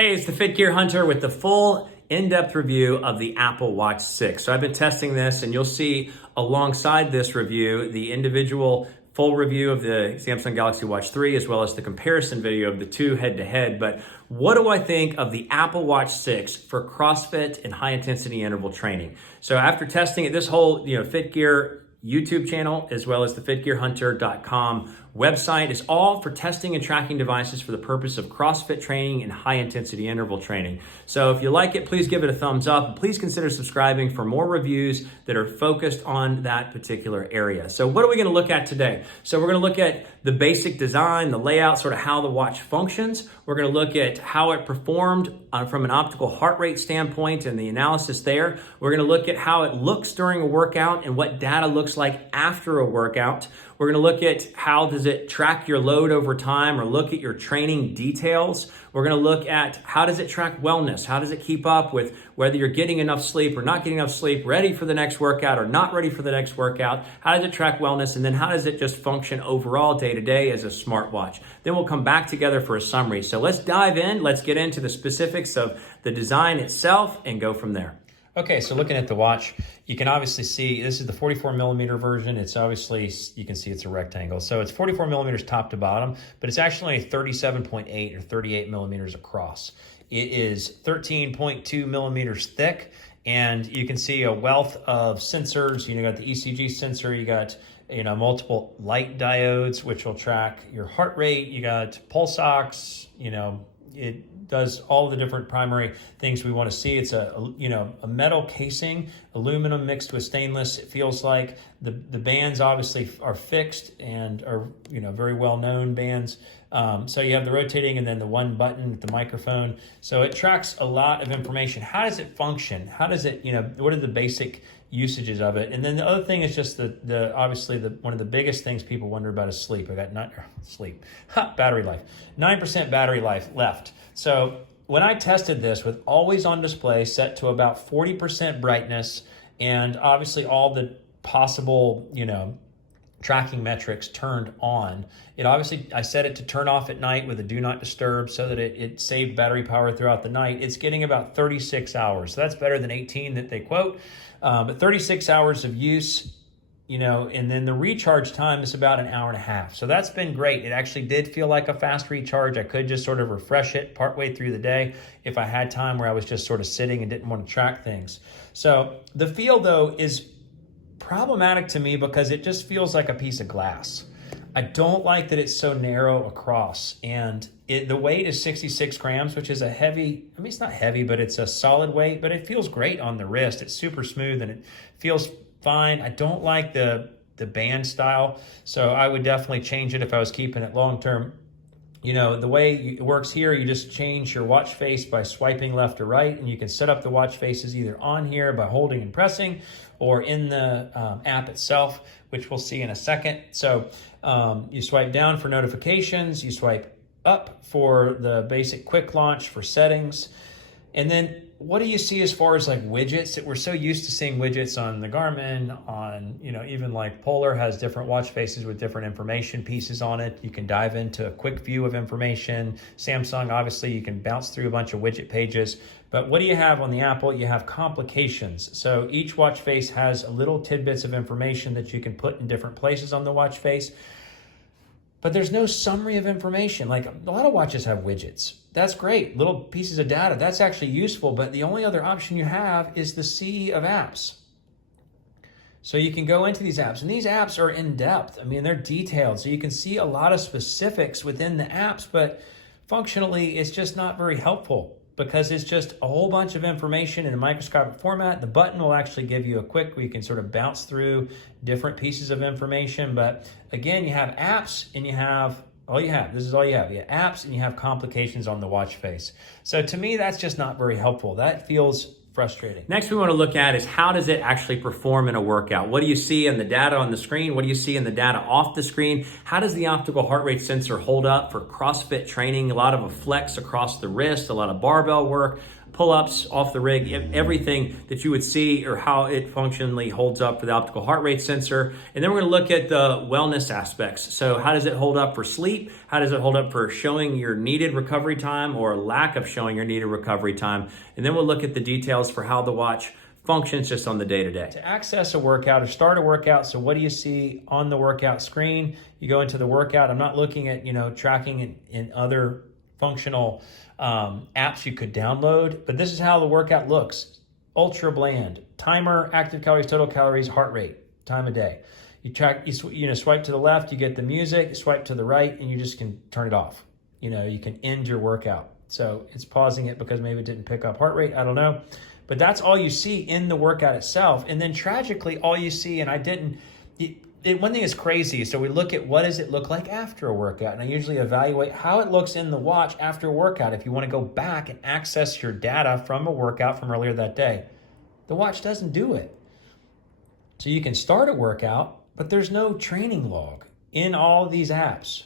Hey, it's the Fit Gear Hunter with the full in-depth review of the Apple Watch 6. So I've been testing this, and you'll see alongside this review the individual full review of the Samsung Galaxy Watch 3 as well as the comparison video of the two head-to-head. But what do I think of the Apple Watch 6 for CrossFit and high-intensity interval training? So after testing it, this whole Fit Gear YouTube channel as well as the fitgearhunter.com website is all for testing and tracking devices for the purpose of CrossFit training and high intensity interval training. So if you like it, please give it a thumbs up and please consider subscribing for more reviews that are focused on that particular area. So what are we going to look at today? So we're going to look at the basic design, the layout, sort of how the watch functions. We're going to look at how it performed from an optical heart rate standpoint and the analysis there. We're going to look at how it looks during a workout and what data looks like after a workout. We're going to look at how does it track your load over time or look at your training details. We're going to look at how does it track wellness? How does it keep up with whether you're getting enough sleep or not getting enough sleep, ready for the next workout or not ready for the next workout? How does it track wellness? And then how does it just function overall day to day as a smartwatch? Then we'll come back together for a summary. So let's dive in. Let's get into the specifics of the design itself and go from there. Okay, so looking at the watch, you can obviously see this is the 44 millimeter version. It's obviously, you can see it's a rectangle. So it's 44 millimeters top to bottom, but it's actually 37.8 or 38 millimeters across. It is 13.2 millimeters thick, and you can see a wealth of sensors. You got the ECG sensor, you got multiple light diodes, which will track your heart rate. You got pulse ox, it does all the different primary things we want to see. It's a metal casing, aluminum mixed with stainless. It feels like the bands obviously are fixed and are very well known bands. So you have the rotating and then the one button with the microphone. So it tracks a lot of information. How does it function? How does it what are the basic usages of it? And then the other thing is just obviously one of the biggest things people wonder about is sleep. Battery life. 9% battery life left. So when I tested this with always on display set to about 40% brightness and obviously all the possible, tracking metrics turned on, I set it to turn off at night with a do not disturb so that it saved battery power throughout the night. It's getting about 36 hours. So that's better than 18 that they quote. But 36 hours of use, and then the recharge time is about an hour and a half. So that's been great. It actually did feel like a fast recharge. I could just sort of refresh it partway through the day if I had time where I was just sort of sitting and didn't want to track things. So the feel, though, is problematic to me because it just feels like a piece of glass. I don't like that it's so narrow across, and the weight is 66 grams, which is a heavy, it's not heavy, but it's a solid weight, but it feels great on the wrist. It's super smooth and it feels fine. I don't like the band style, so I would definitely change it if I was keeping it long term. The way it works here, you just change your watch face by swiping left or right, and you can set up the watch faces either on here by holding and pressing or in the app itself, which we'll see in a second. So you swipe down for notifications, you swipe up for the basic quick launch for settings, and then what do you see as far as like widgets? That we're so used to seeing widgets on the Garmin, on even like Polar has different watch faces with different information pieces on it. You can dive into a quick view of information. Samsung, obviously, you can bounce through a bunch of widget pages. But what do you have on the Apple? You have complications. So each watch face has little tidbits of information that you can put in different places on the watch face. But there's no summary of information. Like a lot of watches have widgets. That's great, little pieces of data. That's actually useful, but the only other option you have is the sea of apps. So you can go into these apps, and these apps are in depth. They're detailed, so you can see a lot of specifics within the apps, but functionally, it's just not very helpful because it's just a whole bunch of information in a microscopic format. The button will actually give you a quick, where you can sort of bounce through different pieces of information. But again, you have apps and you have this is all you have. You have apps and you have complications on the watch face. So to me, that's just not very helpful. That feels frustrating. Next, we want to look at is how does it actually perform in a workout? What do you see in the data on the screen? What do you see in the data off the screen? How does the optical heart rate sensor hold up for CrossFit training? A lot of a flex across the wrist, a lot of barbell work, pull-ups off the rig, everything that you would see, or how it functionally holds up for the optical heart rate sensor. And then we're gonna look at the wellness aspects. So how does it hold up for sleep? How does it hold up for showing your needed recovery time or lack of showing your needed recovery time? And then we'll look at the details for how the watch functions just on the day-to-day. To access a workout or start a workout, so what do you see on the workout screen? You go into the workout. I'm not looking at, tracking in other functional apps you could download, but this is how the workout looks. Ultra bland, timer, active calories, total calories, heart rate, time of day. You track, swipe to the left, you get the music, swipe to the right, and you just can turn it off. You can end your workout. So it's pausing it because maybe it didn't pick up heart rate, I don't know. But that's all you see in the workout itself. And then tragically, all you see, and one thing is crazy. So we look at what does it look like after a workout. And I usually evaluate how it looks in the watch after a workout. If you want to go back and access your data from a workout from earlier that day, the watch doesn't do it. So you can start a workout, but there's no training log in all of these apps.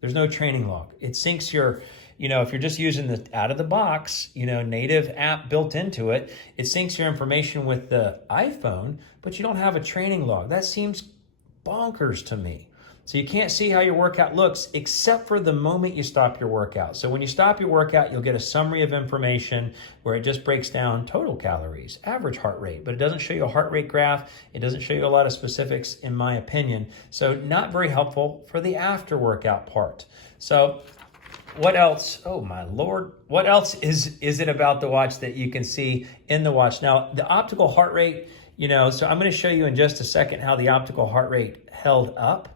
There's no training log. It syncs your, if you're just using the out of the box, native app built into it, it syncs your information with the iPhone, but you don't have a training log. That seems bonkers to me. So you can't see how your workout looks except for the moment you stop your workout. So when you stop your workout, you'll get a summary of information where it just breaks down total calories, average heart rate, but it doesn't show you a heart rate graph. It doesn't show you a lot of specifics, in my opinion. So not very helpful for the after workout part. So what else? Oh my Lord. What else is it about the watch that you can see in the watch? Now, the optical heart rate, so I'm going to show you in just a second how the optical heart rate held up,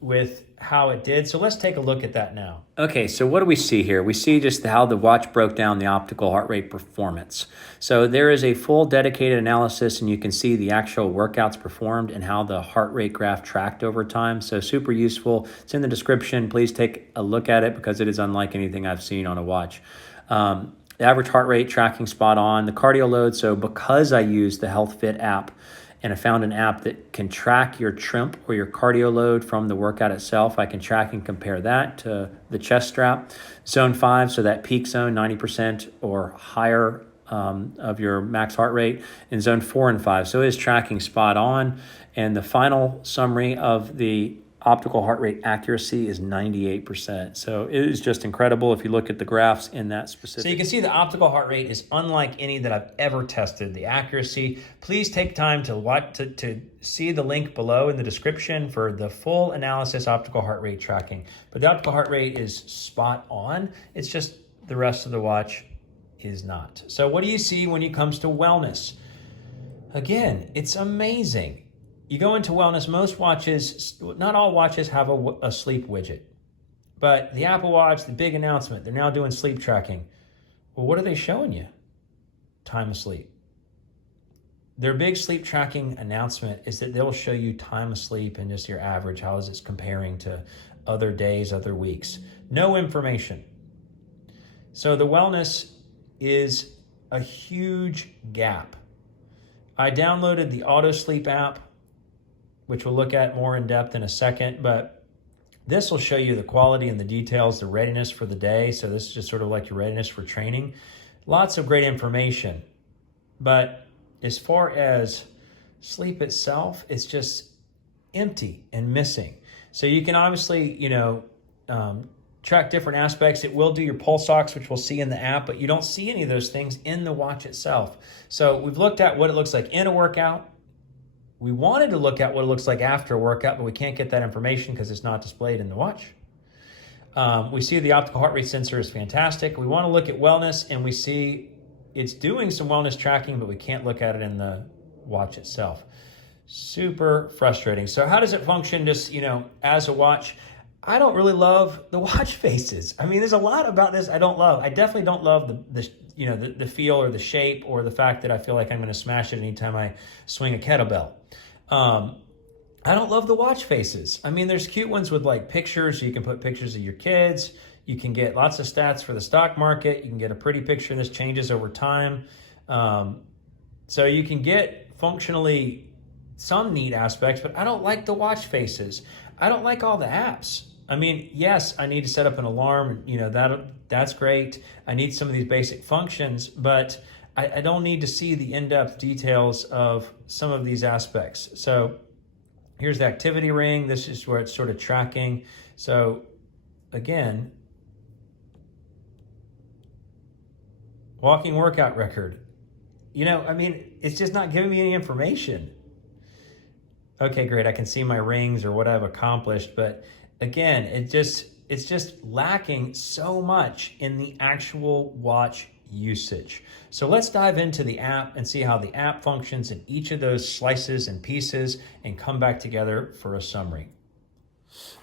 with how it did. So let's take a look at that now. Okay, so what do we see here? We see just how the watch broke down the optical heart rate performance. So there is a full dedicated analysis, and you can see the actual workouts performed and how the heart rate graph tracked over time. So super useful. It's in the description. Please take a look at it because it is unlike anything I've seen on a watch. The average heart rate tracking spot on. The cardio load, so because I use the HealthFit app, and I found an app that can track your trimp or your cardio load from the workout itself. I can track and compare that to the chest strap. Zone 5, so that peak zone, 90% or higher of your max heart rate. In zone 4 and 5, so it is tracking spot on. And the final summary of the optical heart rate accuracy is 98%. So it is just incredible if you look at the graphs in that specific. So you can see the optical heart rate is unlike any that I've ever tested. The accuracy, please take time to see the link below in the description for the full analysis optical heart rate tracking. But the optical heart rate is spot on. It's just the rest of the watch is not. So what do you see when it comes to wellness? Again, it's amazing. You go into wellness, most watches, not all watches have a sleep widget. But the Apple Watch, the big announcement, they're now doing sleep tracking. Well, what are they showing you? Time of sleep. Their big sleep tracking announcement is that they'll show you time of sleep and just your average, how is it comparing to other days, other weeks. No information. So the wellness is a huge gap. I downloaded the Auto Sleep app, which we'll look at more in depth in a second, but this will show you the quality and the details, the readiness for the day. So this is just sort of like your readiness for training. Lots of great information, but as far as sleep itself, it's just empty and missing. So you can obviously, track different aspects. It will do your pulse ox, which we'll see in the app, but you don't see any of those things in the watch itself. So we've looked at what it looks like in a workout. We wanted to look at what it looks like after a workout, but we can't get that information because it's not displayed in the watch. We see the optical heart rate sensor is fantastic. We want to look at wellness, and we see it's doing some wellness tracking, but we can't look at it in the watch itself. Super frustrating. So how does it function just, as a watch? I don't really love the watch faces. I mean, there's a lot about this I don't love. I definitely don't love the feel or the shape or the fact that I feel like I'm going to smash it anytime I swing a kettlebell. I don't love the watch faces. I mean, there's cute ones with like pictures. So you can put pictures of your kids. You can get lots of stats for the stock market. You can get a pretty picture, and this changes over time. So you can get functionally some neat aspects, but I don't like the watch faces. I don't like all the apps. I mean, yes, I need to set up an alarm, that's great. I need some of these basic functions, but I don't need to see the in-depth details of some of these aspects. So here's the activity ring. This is where it's sort of tracking. So again, walking workout record. It's just not giving me any information. Okay, great. I can see my rings or what I've accomplished, but again, it's just lacking so much in the actual watch usage. So let's dive into the app and see how the app functions in each of those slices and pieces and come back together for a summary.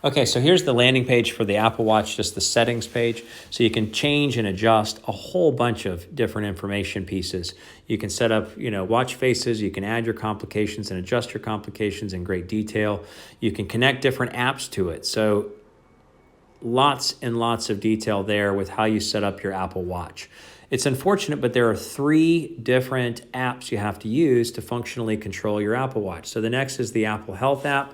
Okay, so here's the landing page for the Apple Watch, just the settings page. So you can change and adjust a whole bunch of different information pieces. You can set up, watch faces. You can add your complications and adjust your complications in great detail. You can connect different apps to it. So lots and lots of detail there with how you set up your Apple Watch. It's unfortunate, but there are 3 different apps you have to use to functionally control your Apple Watch. So the next is the Apple Health app.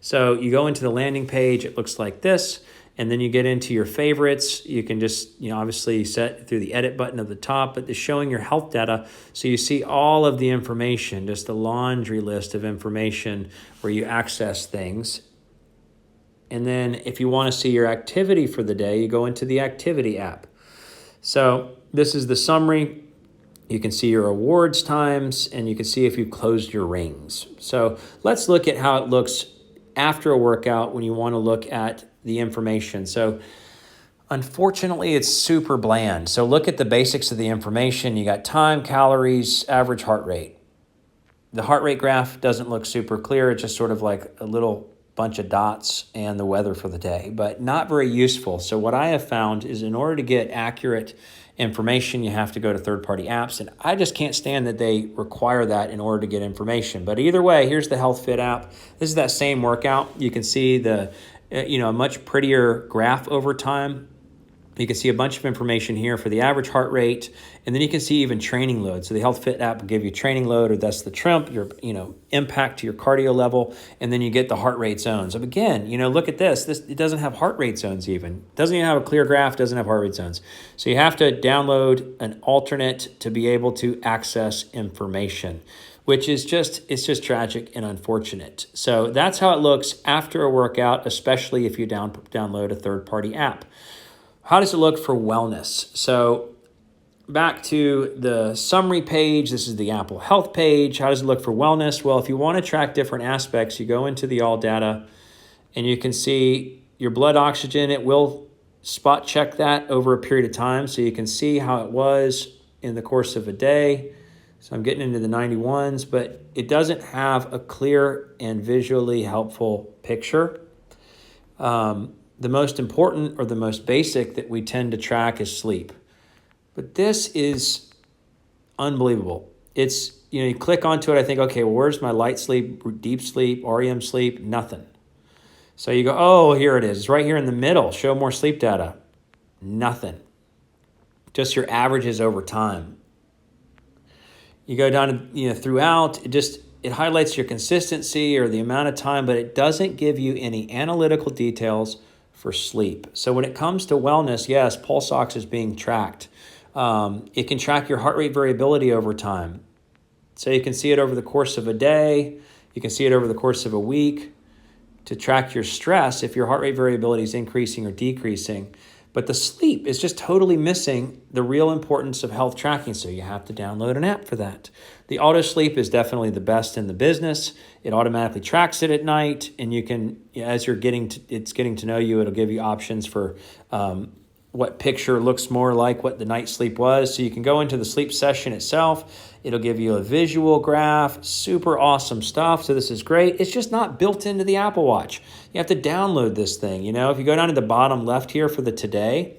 So you go into the landing page, it looks like this, and then you get into your favorites. You can just, obviously set through the edit button at the top, but it's showing your health data. So you see all of the information, just a laundry list of information where you access things. And then if you want to see your activity for the day, you go into the activity app. So this is the summary. You can see your awards times, and you can see if you've closed your rings. So let's look at how it looks after a workout when you want to look at the information. So unfortunately, it's super bland. So look at the basics of the information. You got time, calories, average heart rate. The heart rate graph doesn't look super clear. It's just sort of like a little bunch of dots and the weather for the day, but not very useful. So what I have found is in order to get accurate information, you have to go to third-party apps, and I just can't stand that they require that in order to get information. But either way, here's the Health Fit app. This is that same workout. You can see the a much prettier graph over time. You can see a bunch of information here for the average heart rate, and then you can see even training load. So the Health Fit app will give you training load, or that's the TRIMP, your impact to your cardio level, and then you get the heart rate zones. So again, look at this. It doesn't have heart rate zones even. It doesn't even have a clear graph, doesn't have heart rate zones. So you have to download an alternate to be able to access information, which is it's just tragic and unfortunate. So that's how it looks after a workout, especially if you download a third-party app. How does it look for wellness? So back to the summary page, this is the Apple Health page. How does it look for wellness? Well, if you want to track different aspects, you go into the all data and you can see your blood oxygen. It will spot check that over a period of time. So you can see how it was in the course of a day. So I'm getting into the 91s, but it doesn't have a clear and visually helpful picture. The most important or the most basic that we tend to track is sleep. But this is unbelievable. It's, you click onto it, I think, okay, well, where's my light sleep, deep sleep, REM sleep? Nothing. So you go, oh, here it is. It's right here in the middle. Show more sleep data. Nothing. Just your averages over time. You go down to, throughout, it highlights your consistency or the amount of time, but it doesn't give you any analytical details for sleep. So when it comes to wellness, yes, pulse ox is being tracked. It can track your heart rate variability over time. So you can see it over the course of a day. You can see it over the course of a week to track your stress if your heart rate variability is increasing or decreasing. But the sleep is just totally missing the real importance of health tracking. So you have to download an app for that. The auto sleep is definitely the best in the business. It automatically tracks it at night, and you can, as it's getting to know you, it'll give you options for what picture looks more like what the night sleep was. So you can go into the sleep session itself. It'll give you a visual graph, super awesome stuff. So this is great. It's just not built into the Apple Watch. You have to download this thing. If you go down to the bottom left here for the today,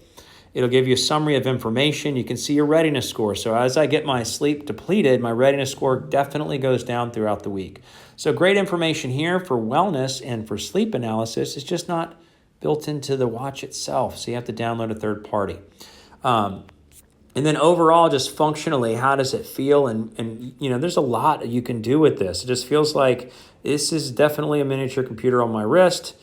it'll give you a summary of information. You can see your readiness score. So as I get my sleep depleted, my readiness score definitely goes down throughout the week. So great information here for wellness and for sleep analysis. It's just not built into the watch itself. So you have to download a third party. And then overall, just functionally, how does it feel? And there's a lot you can do with this. It just feels like this is definitely a miniature computer on my wrist.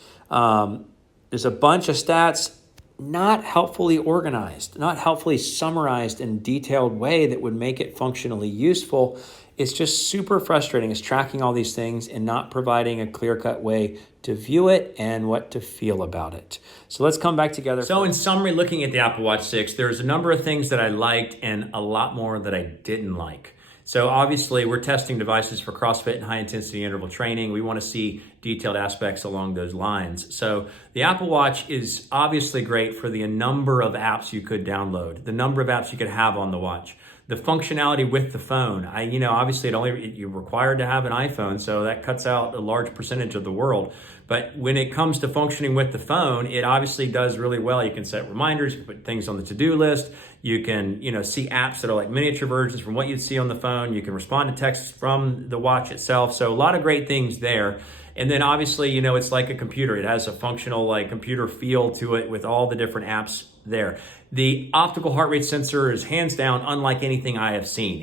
there's a bunch of stats not helpfully organized, not helpfully summarized in a detailed way that would make it functionally useful. It's just super frustrating. It's tracking all these things and not providing a clear-cut way to view it and what to feel about it. So let's come back together. So in summary, looking at the Apple Watch 6, there's a number of things that I liked and a lot more that I didn't like. So obviously we're testing devices for CrossFit and high intensity interval training. We want to see detailed aspects along those lines. So the Apple Watch is obviously great for the number of apps you could download, the number of apps you could have on the watch, the functionality with the phone. Obviously you're required to have an iPhone, so that cuts out a large percentage of the world. But when it comes to functioning with the phone, it obviously does really well. You can set reminders, you can put things on the to-do list. You can, see apps that are like miniature versions from what you'd see on the phone. You can respond to texts from the watch itself. So a lot of great things there. And then obviously, it's like a computer. It has a functional computer feel to it with all the different apps there. The optical heart rate sensor is hands down unlike anything I have seen.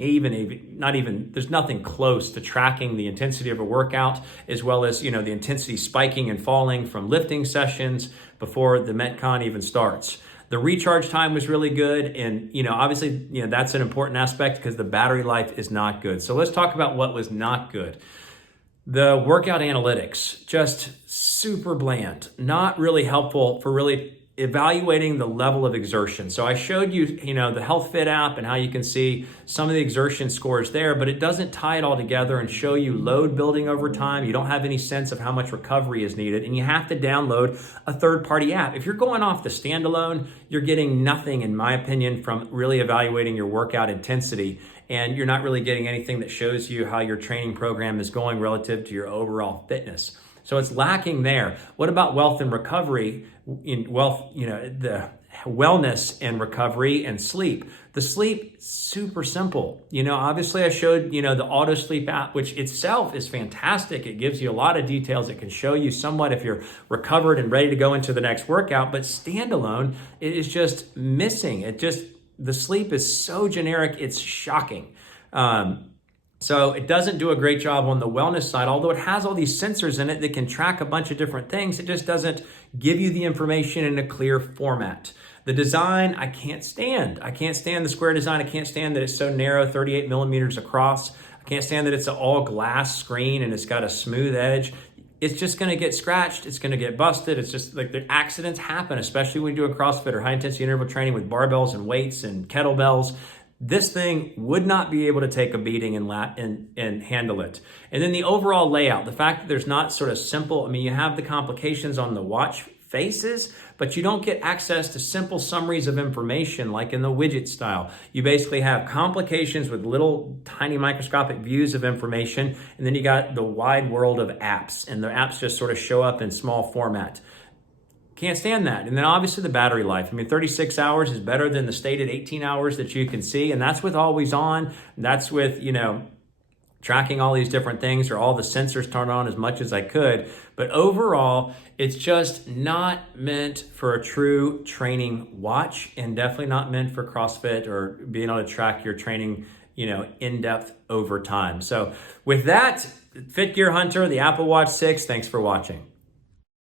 There's nothing close to tracking the intensity of a workout, as well as, the intensity spiking and falling from lifting sessions before the Metcon even starts. The recharge time was really good. And, obviously, that's an important aspect because the battery life is not good. So let's talk about what was not good. The workout analytics, just super bland, not really helpful for really evaluating the level of exertion. So I showed you, the HealthFit app and how you can see some of the exertion scores there, but it doesn't tie it all together and show you load building over time. You don't have any sense of how much recovery is needed, and you have to download a third-party app. If you're going off the standalone, you're getting nothing, in my opinion, from really evaluating your workout intensity, and you're not really getting anything that shows you how your training program is going relative to your overall fitness. So it's lacking there. What about wealth and recovery? The wellness and recovery and sleep. The sleep, super simple. Obviously I showed, the auto sleep app, which itself is fantastic. It gives you a lot of details. It can show you somewhat if you're recovered and ready to go into the next workout, but standalone, it is just missing. The sleep is so generic, it's shocking. So it doesn't do a great job on the wellness side, although it has all these sensors in it that can track a bunch of different things. It just doesn't give you the information in a clear format. The design, I can't stand. I can't stand the square design. I can't stand that it's so narrow, 38 millimeters across. I can't stand that it's an all glass screen and it's got a smooth edge. It's just going to get scratched. It's going to get busted. It's just like the accidents happen, especially when you do a CrossFit or high intensity interval training with barbells and weights and kettlebells. This thing would not be able to take a beating and handle it. And then the overall layout, the fact that there's not sort of simple, you have the complications on the watch faces, but you don't get access to simple summaries of information like in the widget style. You basically have complications with little tiny microscopic views of information, and then you got the wide world of apps, and the apps just sort of show up in small format. Can't stand that. And then obviously the battery life. 36 hours is better than the stated 18 hours that you can see. And that's with always on. That's with, tracking all these different things or all the sensors turned on as much as I could. But overall, it's just not meant for a true training watch, and definitely not meant for CrossFit or being able to track your training, in depth over time. So with that, Fit Gear Hunter, the Apple Watch 6, thanks for watching.